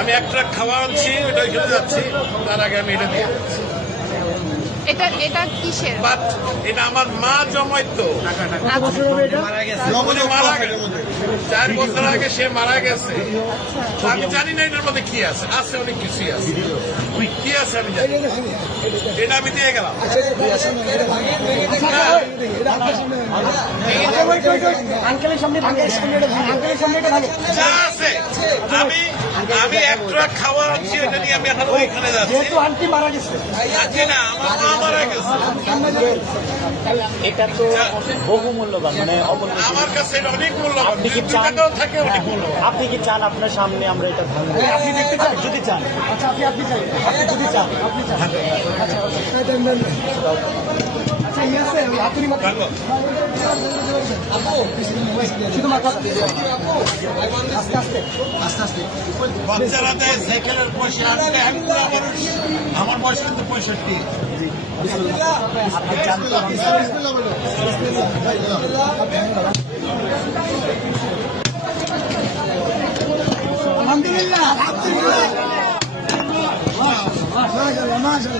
আমি এক ট্রাক খাওয়া আনছি, ওটা খেলে যাচ্ছি, তার আগে আমি এটা দিয়ে এটা কিসের? বাট এটা আমার মা জমাইতো, মারা গেছে 4 বছর আগে, সে মারা গেছে। আমি জানি না এটার মধ্যে কি আছে, আছে অনেক কিছুই আছে, কি আছে আমি জানি, এটা আমি দিয়ে গেলাম। যা আছে আমি এক ট্রাক খাওয়া আনছি, এটা নিয়ে আমি এখন ওইখানে যাচ্ছি। আন্টি মারা গেছে, না আমার মা মারা গেছে, এটা তো বহু মূল্যবান, মানে আমার কাছে এটা অনেক মূল্যবান। আপনি কি চান থাকে অনেক মূল্যবান। আপনি কি চান আপনার সামনে আমরা এটা ভাঙবো? আপনি দেখতে চান? যদি চান, আচ্ছা আপনি চান, আপনি যদি চান, আপনি চান, আচ্ছা বাচ্চারা দেয় সাইকেলের পয়সা, আমি বুড়া মানুষ, আমার বয়স কিন্তু 65। আপনি চান তো?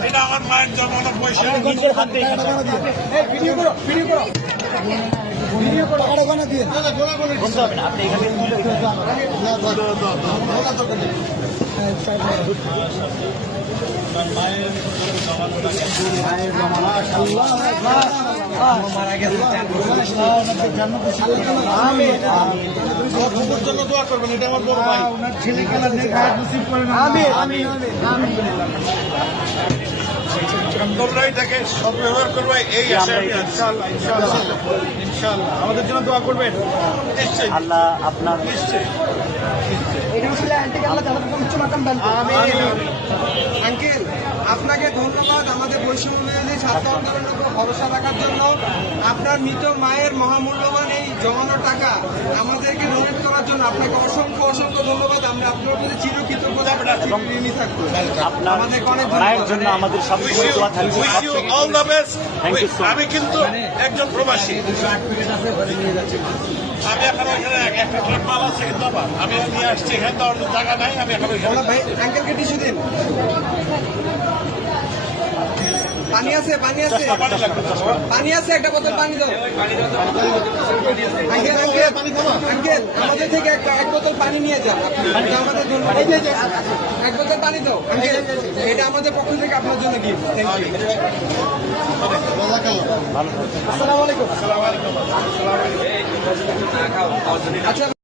এটা আমার মায়ের জমানো পয়সা। নিজের হাতে বলতে হবে না, আপনি এখানে মারা গেছে। জন্য দোয়া করবেন, এটা আমার বড় ভাই। তোমরা এটাকে সদ্ব্যবহার করবে, এই আশায় আমি আছি। ইনশাআল্লাহ আমাদের জন্য দোয়া করবেন, নিশ্চয়ই আল্লাহ আপনার নিশ্চয়ই। আঙ্কেল, আপনাকে ধন্যবাদ আমাদের বৈষম্য বিরোধী ছাত্র আন্দোলনের উপর ভরসা রাখার জন্য। আপনার মৃত মায়ের মহামূল্যবান এই জমানো টাকা আমাদেরকে ডোনেট করার জন্য আপনাকে অসংখ্য অসংখ্য ধন্যবাদ। আমরা আপনার প্রতি চিরকৃতজ্ঞতা ঋণী থাকবো। আপনার মায়ের জন্য আমাদের সবসময় দোয়া থাকবে। Wish you all the best. Thank you so much. আমি কিন্তু একজন প্রবাসী, আমি এখন ওইখানে একটা ট্রাক মাল আছে, কিন্তু আমি নিয়ে আসছি, এখানে তো অন্য জায়গা নাই, আমি এখন ওইখানে। ভাই আঙ্কেলকে টিস্যু দিন। পানি আছে, পানি আছে, পানি আছে, একটা বোতল পানি দাও। আঙ্কেল আঙ্কেল আমাদের থেকে এক বোতল পানি নিয়ে যান। এটা আমাদের জন্য, এক বোতল পানি দাও আঙ্কেল, এটা আমাদের পক্ষ থেকে আপনার জন্য গিফট। Thank you. আসসালামু আলাইকুম। আচ্ছা।